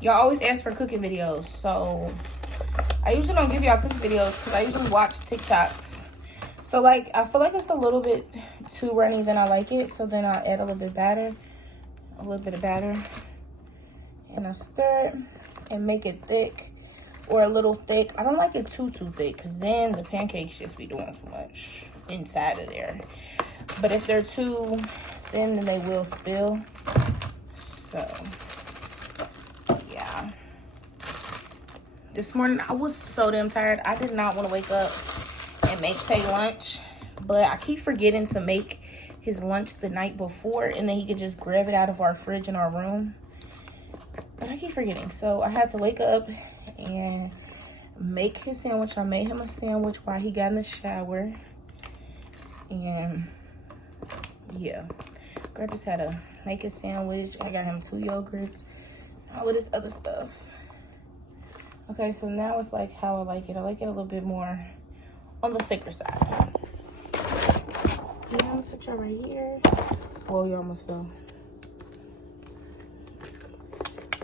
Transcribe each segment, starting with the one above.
Y'all always ask for cooking videos, so I usually don't give y'all cooking videos because I usually watch TikToks. So like, I feel like it's a little bit too runny than I like it, so then I'll add a little bit of batter, and I stir it and make it thick or a little thick. I don't like it too thick because then the pancakes just be doing too much inside of there. But if they're too thin, then they will spill. So yeah, this morning I was so damn tired. I did not want to wake up and make Tay lunch, but I keep forgetting to make his lunch the night before, and then he could just grab it out of our fridge in our room. But I keep forgetting, so I had to wake up and make his sandwich. I made him a sandwich while he got in the shower, and yeah, I just had to make a sandwich. I got him 2 yogurts, all of this other stuff. Okay, so now it's like how I like it. I like it a little bit more on the thicker side. So I'm gonna set y'all right here. Oh, you almost fell.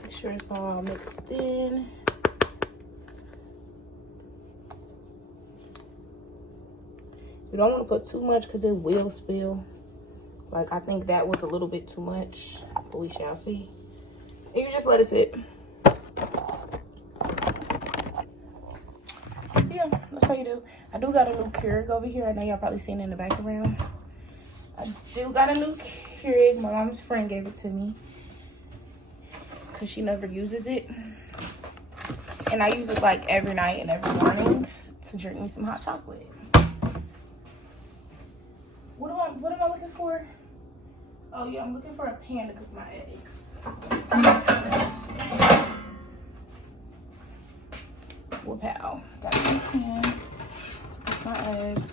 Make sure it's all mixed in. You don't want to put too much because it will spill. Like, I think that was a little bit too much, but we shall see. And you just let it sit. So yeah, that's how you do. I do got a new Keurig over here. I know y'all probably seen it in the background. I do got a new Keurig. My mom's friend gave it to me because she never uses it. And I use it like every night and every morning to drink me some hot chocolate. What am I looking for? Oh yeah, I'm looking for a pan to cook my eggs. Well, pal, got a pan to cook my eggs.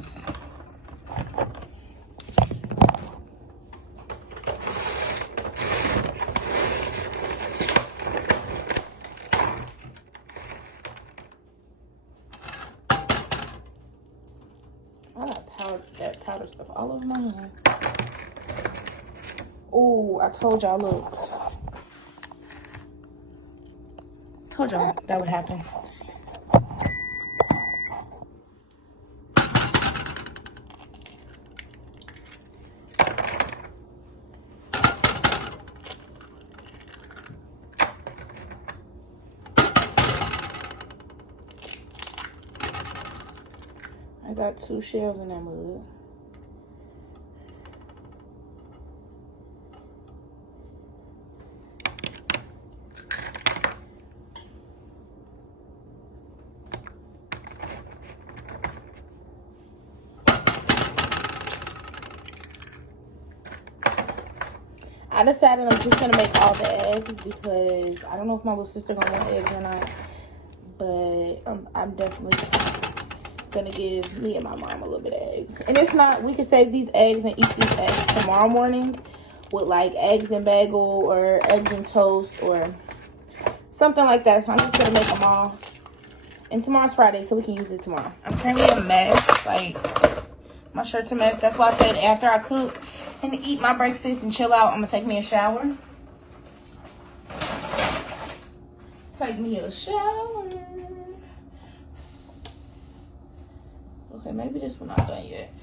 I got that powder stuff all over my hands. Oh, I told y'all, look. Told y'all that would happen. I got 2 shells in that mug. I decided I'm just gonna make all the eggs because I don't know if my little sister gonna want eggs or not, but I'm definitely gonna give me and my mom a little bit of eggs. And if not, we can save these eggs and eat these eggs tomorrow morning with like eggs and bagel or eggs and toast or something like that. So I'm just gonna make them all. And tomorrow's Friday, so we can use it tomorrow. I'm currently a mess. Like, my shirt's a mess. That's why I said after I cook and eat my breakfast and chill out, I'm gonna take me a shower. Take me a shower. Okay, maybe this one not done yet.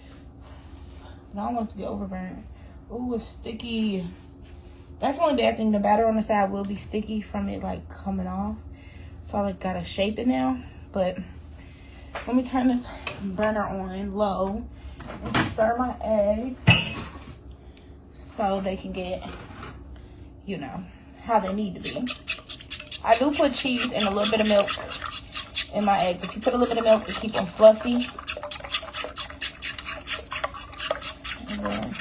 But I don't want it to get overburned. Ooh, it's sticky. That's the only bad thing. The batter on the side will be sticky from it like coming off. So I like gotta shape it now. But let me turn this burner on low and stir my eggs so they can get, you know, how they need to be. I do put cheese and a little bit of milk in my eggs. If you put a little bit of milk to keep them fluffy. And then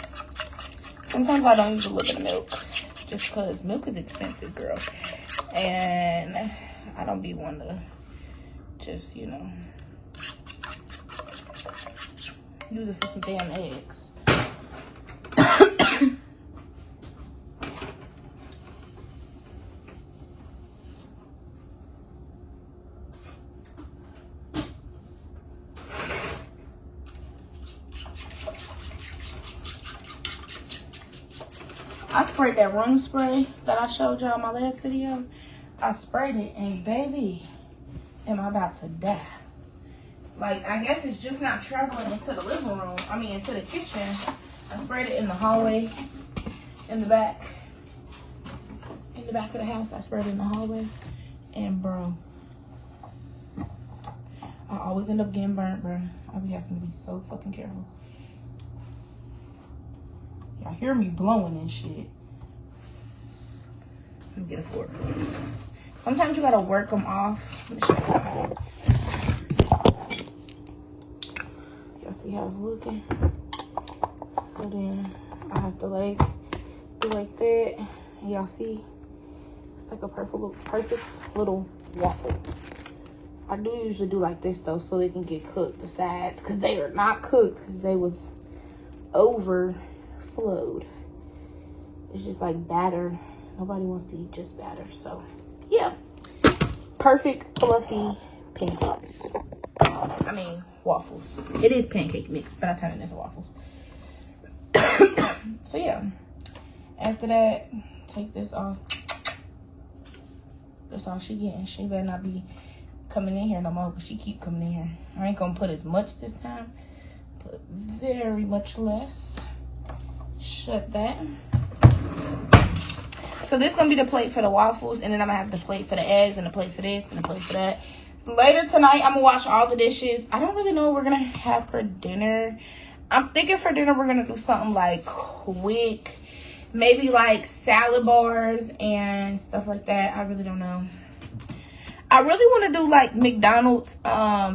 sometimes I don't use a little bit of milk just because milk is expensive, girl. And I don't be one to just, you know, use it for some damn eggs. I sprayed that room spray that I showed y'all in my last video. I sprayed it, and baby, am I about to die. Like, I guess it's just not traveling into the living room. I mean, into the kitchen. I sprayed it in the hallway, in the back. In the back of the house, I sprayed it in the hallway. And, bro, I always end up getting burnt, bro. I be having to be so fucking careful. Y'all hear me blowing and shit. Let me get a fork. Sometimes you gotta work them off. Let me show you. Y'all see how it's looking? So then I have to like do like that. And y'all see? It's like a perfect little waffle. I do usually do like this though, so they can get cooked, the sides, because they are not cooked because they was overflowed. It's just like batter. Nobody wants to eat just batter, so yeah. Perfect fluffy pancakes. I mean waffles. It is pancake mix, but I turn it into waffles. So yeah. After that, take this off. That's all she getting. She better not be coming in here no more, because she keep coming in here. I ain't gonna put as much this time, but very much less. Shut that. So this is gonna be the plate for the waffles, and then I'm gonna have the plate for the eggs, and the plate for this, and the plate for that. Later tonight, I'm gonna wash all the dishes. I don't really know what we're gonna have for dinner. I'm thinking for dinner we're gonna do something like quick, maybe like salad bars and stuff like that. I really don't know. I really want to do like McDonald's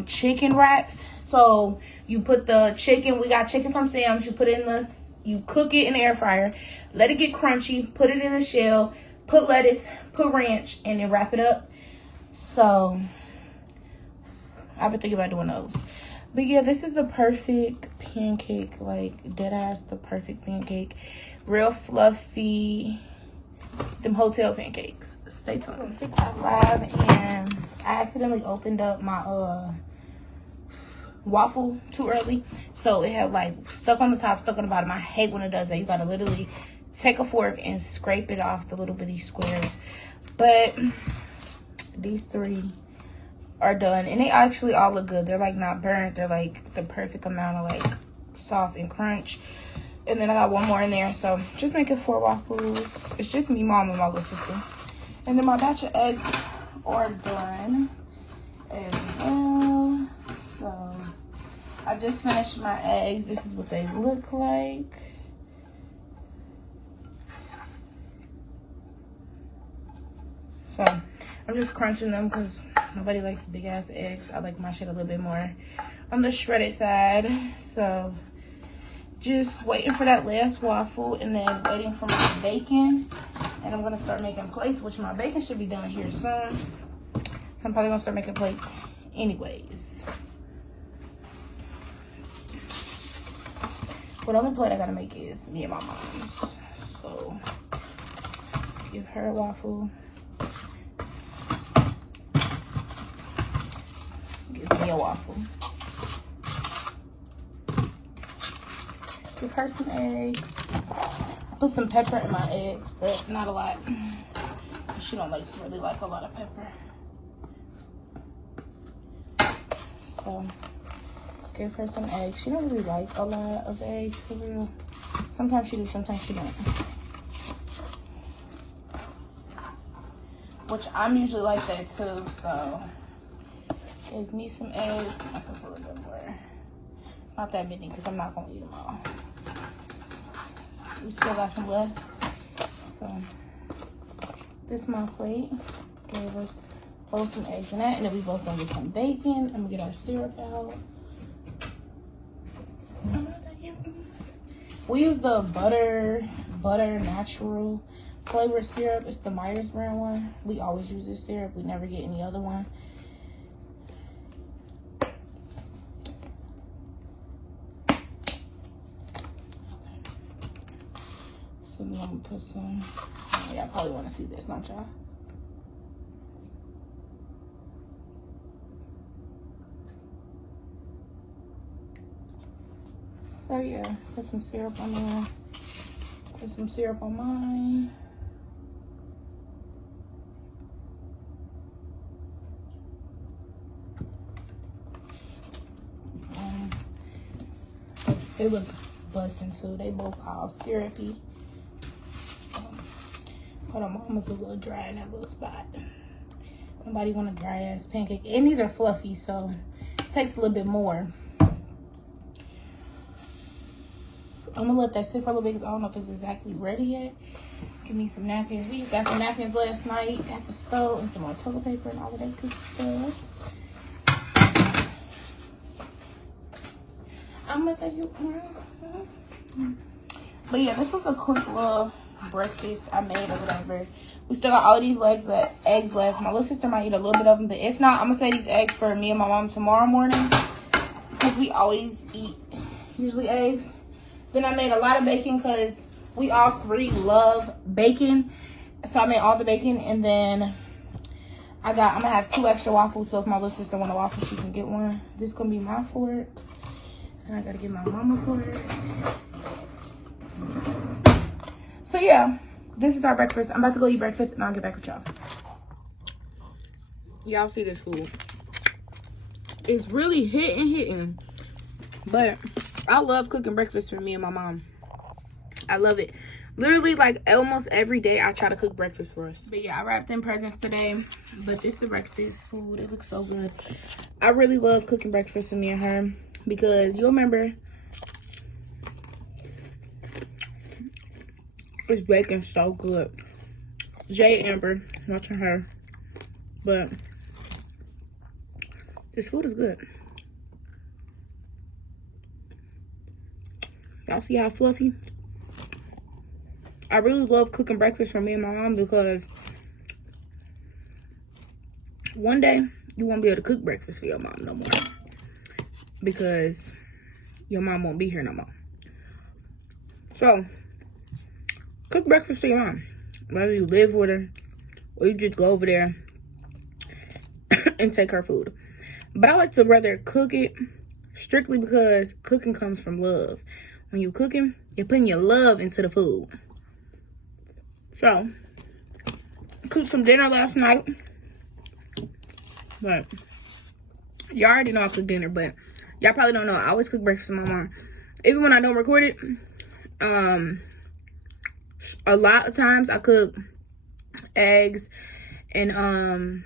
chicken wraps. So you put the chicken, we got chicken from Sam's, you put it in the, you cook it in the air fryer, let it get crunchy, put it in a shell, put lettuce, put ranch, and then wrap it up. So I've been thinking about doing those. But yeah, this is the perfect pancake, like dead ass the perfect pancake. Real fluffy, them hotel pancakes. Stay tuned. I'm TikTok live, and I accidentally opened up my waffle too early, so it had like stuck on the top, stuck on the bottom. I hate when it does that. You gotta literally take a fork and scrape it off the little bitty squares. But these three are done, and they actually all look good. They're like not burnt. They're like the perfect amount of like soft and crunch. And then I got one more in there, so just making 4 waffles. It's just me, mom, and my little sister. And then my batch of eggs are done as well. So I just finished my eggs. This is what they look like. So I'm just crunching them because nobody likes big ass eggs. I like my shit a little bit more on the shredded side. So just waiting for that last waffle, and then waiting for my bacon. And I'm gonna start making plates, which my bacon should be done here soon. So I'm probably gonna start making plates anyways. But the only plate I gotta make is me and my mom. So give her a waffle. Give me a waffle. Give her some eggs. Put some pepper in my eggs, but not a lot. She don't really like a lot of pepper. So give her some eggs. She don't really like a lot of eggs for real. Sometimes she do, sometimes she don't. Which I'm usually like that too, so give me some eggs, give myself a little bit more. Not that many, because I'm not gonna eat them all. We still got some left. So this is my plate. Gave us both some eggs in that, and then we both gonna get some bacon. I'm gonna get our syrup out. We use the butter natural flavored syrup. It's the Myers brand one. We always use this syrup. We never get any other one. So I'm gonna put some, y'all probably wanna see this, don't y'all? So yeah, put some syrup on there. Put some syrup on mine. They look busting too. They both all syrupy. So, hold on, my almost a little dry in that little spot. Nobody want a dry ass pancake. And these are fluffy, so it takes a little bit more. I'm gonna let that sit for a little bit because I don't know if it's exactly ready yet. Give me some napkins. We just got some napkins last night at the stove and some more toilet paper and all of that good stuff. I'm gonna take you. But yeah, this was a quick little breakfast I made or whatever. We still got all of these eggs left. My little sister might eat a little bit of them, but if not, I'm gonna save these eggs for me and my mom tomorrow morning because we always eat usually eggs. Then I made a lot of bacon because we all three love bacon, so I made all the bacon. And then I'm gonna have 2 extra waffles, so if my little sister want a waffle, she can get one. This is gonna be my fork, and I gotta get my mama fork. So yeah, this is our breakfast. I'm about to go eat breakfast and I'll get back with y'all. Y'all see this food. It's really hitting. But I love cooking breakfast for me and my mom. I love it. Literally, like, almost every day I try to cook breakfast for us. But yeah, I wrapped in presents today. But this is the breakfast food. It looks so good. I really love cooking breakfast for me and her. Because you'll remember, this bacon's so good. Jay Amber, watching her. But this food is good. Y'all see how fluffy? I really love cooking breakfast for me and my mom because one day you won't be able to cook breakfast for your mom no more because your mom won't be here no more. So, cook breakfast for your mom. Whether you live with her or you just go over there and take her food. But I like to rather cook it strictly because cooking comes from love. When you're cooking, you're putting your love into the food. So, cooked some dinner last night. But, y'all already know I cook dinner, but y'all probably don't know. I always cook breakfast for my mom. Even when I don't record it, a lot of times I cook eggs and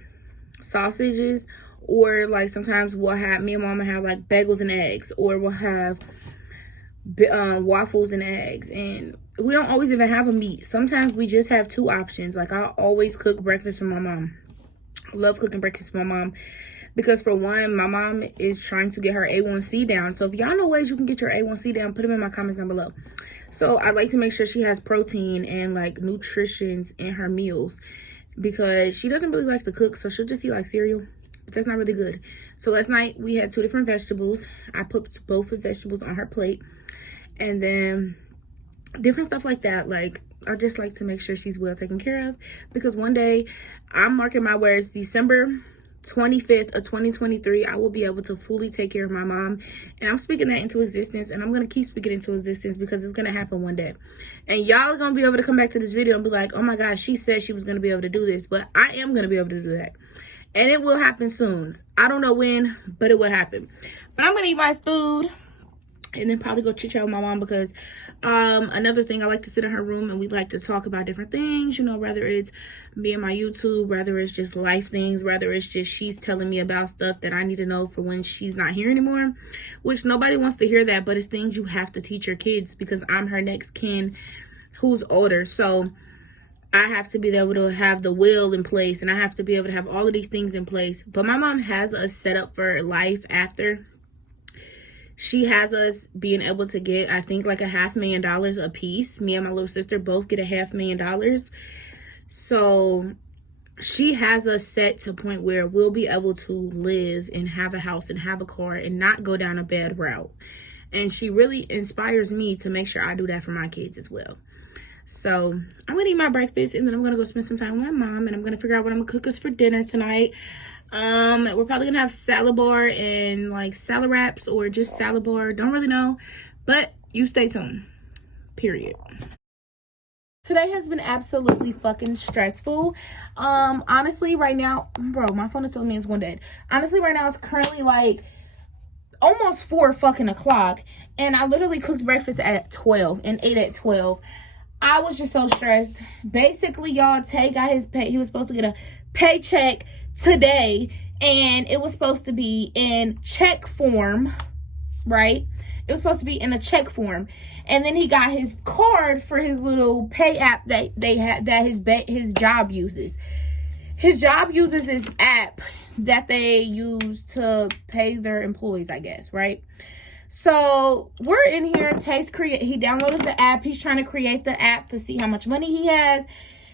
sausages, or like sometimes we'll have, me and mama have like bagels and eggs, or we'll have waffles and eggs, and we don't always even have a meat. Sometimes we just have 2 options. Like, I always cook breakfast for my mom. I love cooking breakfast for my mom because, for one, my mom is trying to get her A1C down. So if y'all know ways you can get your A1C down, put them in my comments down below. So I like to make sure she has protein and like nutritions in her meals because she doesn't really like to cook, so she'll just eat like cereal. But that's not really good. So last night we had 2 different vegetables. I put both the vegetables on her plate. And then different stuff like that. Like, I just like to make sure she's well taken care of because one day, I'm marking my words, December 25th of 2023, I will be able to fully take care of my mom. And I'm speaking that into existence, and I'm going to keep speaking into existence because it's going to happen one day. And y'all are going to be able to come back to this video and be like, oh my gosh, she said she was going to be able to do this. But I am going to be able to do that. And it will happen soon. I don't know when, but it will happen. But I'm going to eat my food and then probably go chit chat with my mom because another thing, I like to sit in her room and we like to talk about different things, you know, whether it's me and my YouTube, whether it's just life things, whether it's just she's telling me about stuff that I need to know for when she's not here anymore, which nobody wants to hear that, but it's things you have to teach your kids because I'm her next kin who's older. So I have to be able to have the will in place, and I have to be able to have all of these things in place. But my mom has us set up for life after. She has us being able to get, I think, like $500,000 a piece. Me and my little sister both get $500,000. So she has us set to a point where we'll be able to live and have a house and have a car and not go down a bad route. And she really inspires me to make sure I do that for my kids as well. So I'm gonna eat my breakfast and then I'm gonna go spend some time with my mom, and I'm gonna figure out what I'm gonna cook us for dinner tonight. We're probably gonna have salad bar and like salad wraps or just salad bar. Don't really know, but you stay tuned. Period. Today has been absolutely fucking stressful. Honestly, right now, bro, my phone is telling me it's going dead. Honestly, right now it's currently like almost 4 fucking o'clock, and I literally cooked breakfast at 12 and ate at 12. I was just so stressed. Basically, y'all, Tay got his pay. He was supposed to get a paycheck today, and it was supposed to be in check form, right? It was supposed to be in a check form. And then he got his card for his little pay app that his job uses. His job uses this app that they use to pay their employees, I guess, right? So we're in here. He downloaded the app. He's trying to create the app to see how much money he has.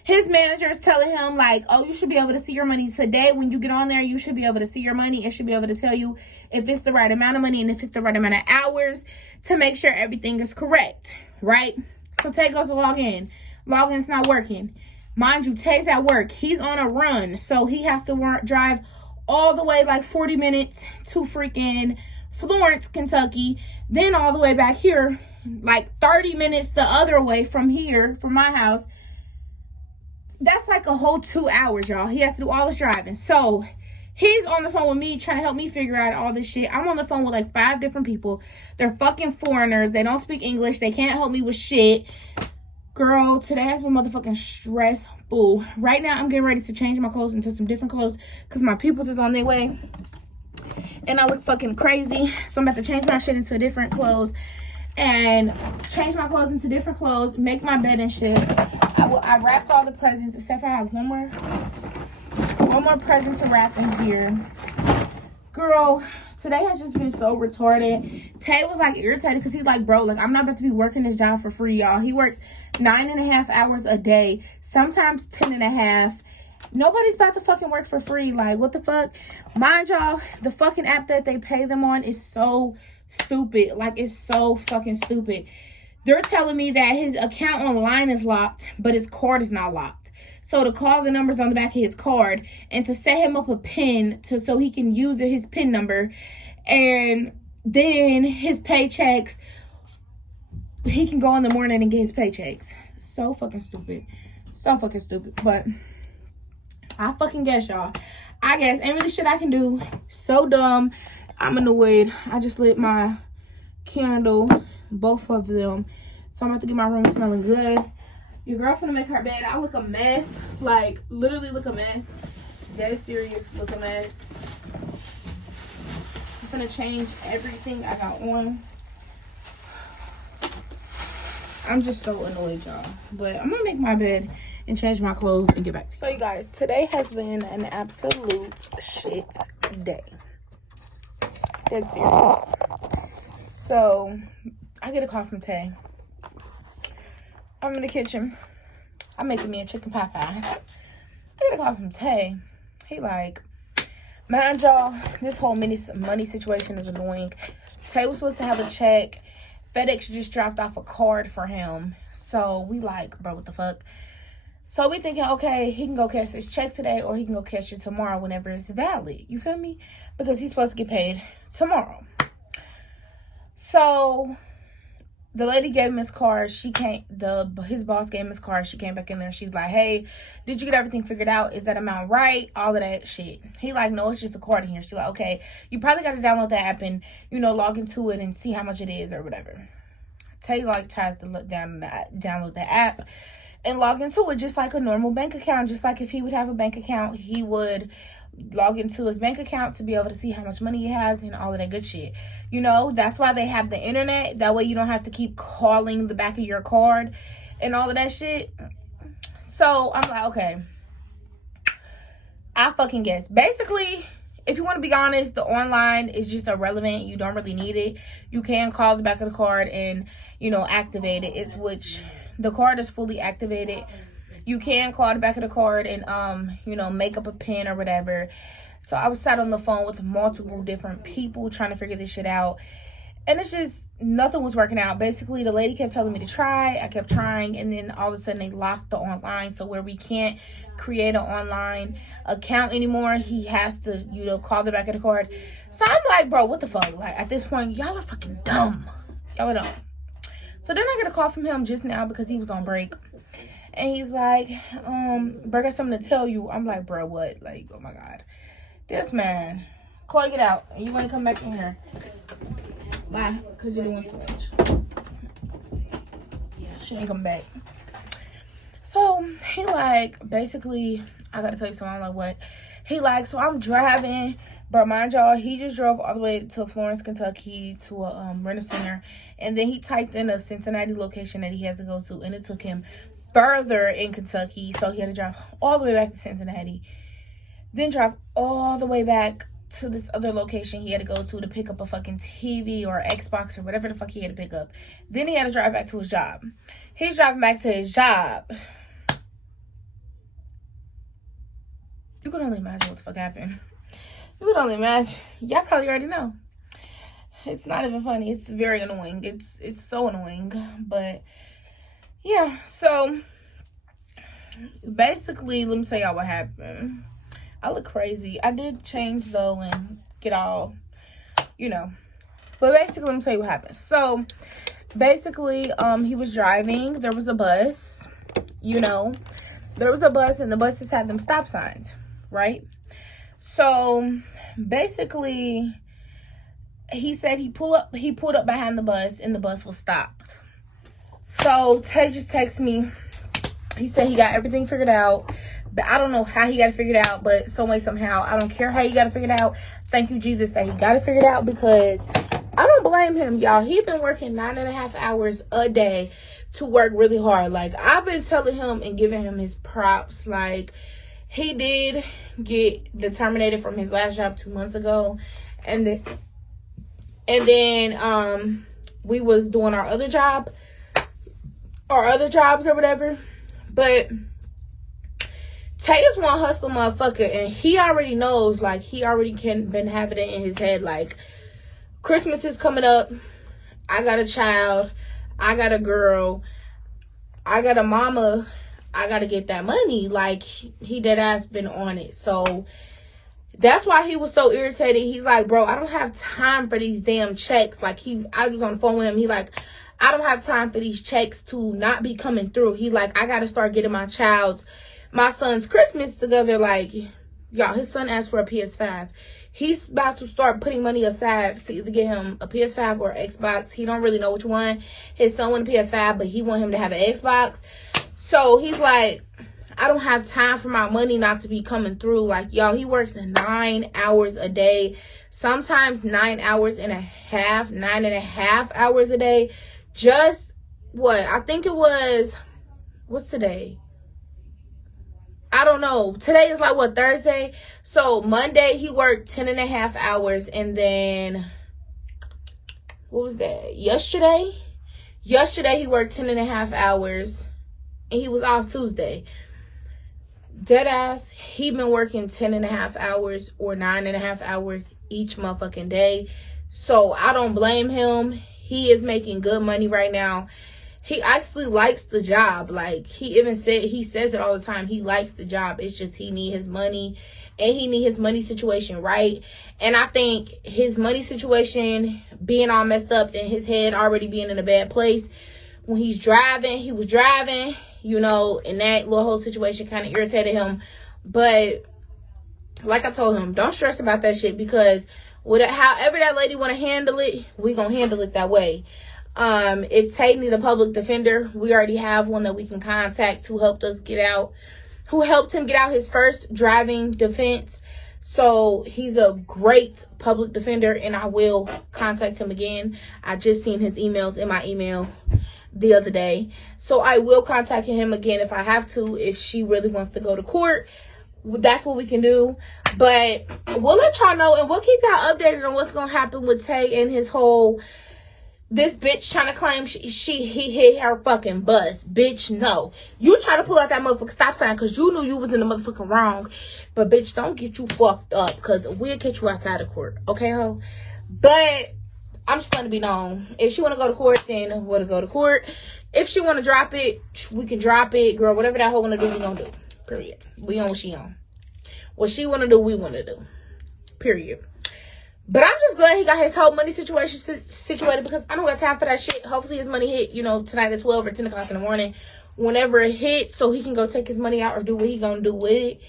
His manager is telling him, like, oh, you should be able to see your money today. When you get on there, you should be able to see your money. It should be able to tell you if it's the right amount of money and if it's the right amount of hours to make sure everything is correct, right? So Tay goes to log in. Login's not working. Mind you, Tay's at work. He's on a run, so he has to drive all the way like 40 minutes to freaking Florence, Kentucky, then all the way back here, like 30 minutes the other way from here, from my house. That's like a whole 2 hours, y'all. He has to do all this driving. So he's on the phone with me trying to help me figure out all this shit. I'm on the phone with like 5 different people. They're fucking foreigners. They don't speak English. They can't help me with shit. Girl, today has been motherfucking stressful. Right now, I'm getting ready to change my clothes into some different clothes because my peoples is on their way. And I look fucking crazy. So I'm about to change my shit into different clothes. And change my clothes into different clothes. Make my bed and shit. I wrapped all the presents except for I have one more present to wrap in here. Girl, today has just been so retarded. Tay was like irritated because he's like, bro, like I'm not about to be working this job for free, y'all. He works 9.5 hours a day, sometimes 10.5. Nobody's about to fucking work for free. Like, what the fuck? Mind y'all, the fucking app that they pay them on is so stupid. Like, it's so fucking stupid. They're telling me that his account online is locked, but his card is not locked. So to call the numbers on the back of his card and to set him up a PIN so he can use his PIN number, and then his paychecks, he can go in the morning and get his paychecks. So fucking stupid. So fucking stupid. But I fucking guess, y'all. I guess ain't really shit I can do. So dumb. I'm annoyed. I just lit my candle, both of them. So I'm about to get my room smelling good. Your girl finna make her bed. I look a mess. Like, literally look a mess. Dead serious, look a mess. I'm gonna change everything I got on. I'm just so annoyed, y'all. But I'm gonna make my bed and change my clothes and get back to you. So you guys, today has been an absolute shit day. Dead serious. So I get a call from Tay. I'm in the kitchen. I'm making me a chicken pot pie. I get a call from Tay. He like, mind y'all, this whole money situation is annoying. Tay was supposed to have a check. FedEx just dropped off a card for him. So we like, bro, what the fuck? So we thinking, okay, he can go cash his check today or he can go cash it tomorrow whenever it's valid. You feel me? Because he's supposed to get paid tomorrow. So the lady gave him his card. His boss gave him his card. She came back in there. She's like, hey, did you get everything figured out? Is that amount right? All of that shit. He like, no, it's just a card in here. She's like, okay, you probably got to download the app and, you know, log into it and see how much it is or whatever. Tay like tries to download the app and log into it just like a normal bank account. Just like if he would have a bank account, he would log into his bank account to be able to see how much money he has and all of that good shit. You know, that's why they have the internet. That way you don't have to keep calling the back of your card and all of that shit. So I'm like, okay, I fucking guess. Basically, if you want to be honest, the online is just irrelevant. You don't really need it. You can call the back of the card and, you know, activate it. It's which the card is fully activated. You can call the back of the card and, you know, make up a PIN or whatever. So I was sat on the phone with multiple different people trying to figure this shit out. And it's just, nothing was working out. Basically, the lady kept telling me to try. I kept trying. And then all of a sudden, they locked the online. So where we can't create an online account anymore, he has to, you know, call the back of the card. So I'm like, bro, what the fuck? Like, at this point, y'all are fucking dumb. Y'all are dumb. So then I get a call from him just now because he was on break. And he's like, bro, I got something to tell you. I'm like, bro, what? Like, oh my God. This man Chloe, get out. You want to come back in here. Why? Because you're doing too much. She ain't come back. So, he like, basically, I got to tell you something. I'm like, what? He like, so I'm driving. But mind y'all, he just drove all the way to Florence, Kentucky to a rental center. And then he typed in a Cincinnati location that he had to go to. And it took him further in Kentucky. So he had to drive all the way back to Cincinnati. Then drive all the way back to this other location he had to go to pick up a fucking TV or Xbox or whatever the fuck he had to pick up. Then he had to drive back to his job. He's driving back to his job. You can only imagine what the fuck happened. You can only imagine. Y'all probably already know. It's not even funny. It's very annoying. It's so annoying. But yeah, so basically, let me tell y'all what happened. I look crazy. I did change though and get all, you know. But basically, let me tell you what happened. So basically, he was driving. There was a bus, you know. There was a bus and the buses had them stop signs, right? So basically, he said he pulled up behind the bus and the bus was stopped. So Tay just texted me. He said he got everything figured out. But I don't know how he got it figured out, but some way, somehow, I don't care how he got it figured out. Thank you, Jesus, that he got it figured out, because I don't blame him, y'all. He's been working 9.5 hours a day to work really hard. Like, I've been telling him and giving him his props. Like, he did get terminated from his last job 2 months ago. And then we was doing our other jobs or whatever. But Tay is one hustle motherfucker, and he already knows, like, he already been having it in his head, like, Christmas is coming up, I got a child, I got a girl, I got a mama, I gotta get that money. Like, he dead ass been on it. So that's why he was so irritated. He's like, bro, I don't have time for these damn checks. Like, I was on the phone with him. He like, I don't have time for these checks to not be coming through. He like, I gotta start getting my son's Christmas together. Like, y'all, his son asked for a PS5. He's about to start putting money aside to either get him a PS5 or Xbox. He don't really know which one. His son wanted a PS5, but he want him to have an Xbox. So he's like, I don't have time for my money not to be coming through. Like, y'all, he works 9 hours a day. Sometimes 9 hours and a half, 9.5 hours a day. Just what? I think it was, what's today? I don't know. Today is like, what, Thursday? So Monday he worked 10.5 hours. And then, what was that? Yesterday he worked 10.5 hours. And he was off Tuesday. Deadass, he been working 10.5 hours or 9.5 hours each motherfucking day. So I don't blame him. He is making good money right now. He actually likes the job. Like, he says it all the time. He likes the job. It's just he need his money, and he need his money situation right. And I think his money situation being all messed up and his head already being in a bad place, when he was driving, you know, and that little whole situation kind of irritated him. But like I told him, don't stress about that shit, because however that lady want to handle it, we gonna handle it that way. If Tay need a public defender, we already have one that we can contact who helped him get out his first driving defense. So he's a great public defender, and I will contact him again. I just seen his emails in my email the other day. So I will contact him again if I have to, if she really wants to go to court. That's what we can do. But we'll let y'all know, and we'll keep y'all updated on what's gonna happen with Tay and his whole, this bitch trying to claim he hit her fucking bus. Bitch, no. You try to pull out that motherfucking stop sign because you knew you was in the motherfucking wrong. But bitch, don't get you fucked up, because we'll catch you outside of court. Okay, ho? But I'm just letting it be known. If she want to go to court, then we'll go to court. If she want to drop it, we can drop it. Girl, whatever that hoe want to do, we gonna do. Period. We on what she on. What she want to do, we want to do. Period. But I'm just glad he got his whole money situation situated, because I don't got time for that shit. Hopefully his money hit, you know, tonight at 12 or 10 o'clock in the morning. Whenever it hits, so he can go take his money out or do what he gonna do with it.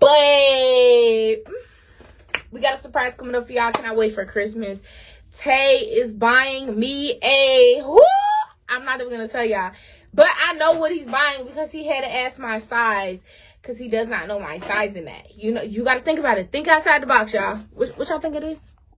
But We got a surprise coming up for y'all. Cannot wait for Christmas. Tay is buying me a... Whoo! I'm not even going to tell y'all. But I know what he's buying because he had to ask my size. Because he does not know my size in that. You know, you got to think about it. Think outside the box, y'all. What y'all think it is?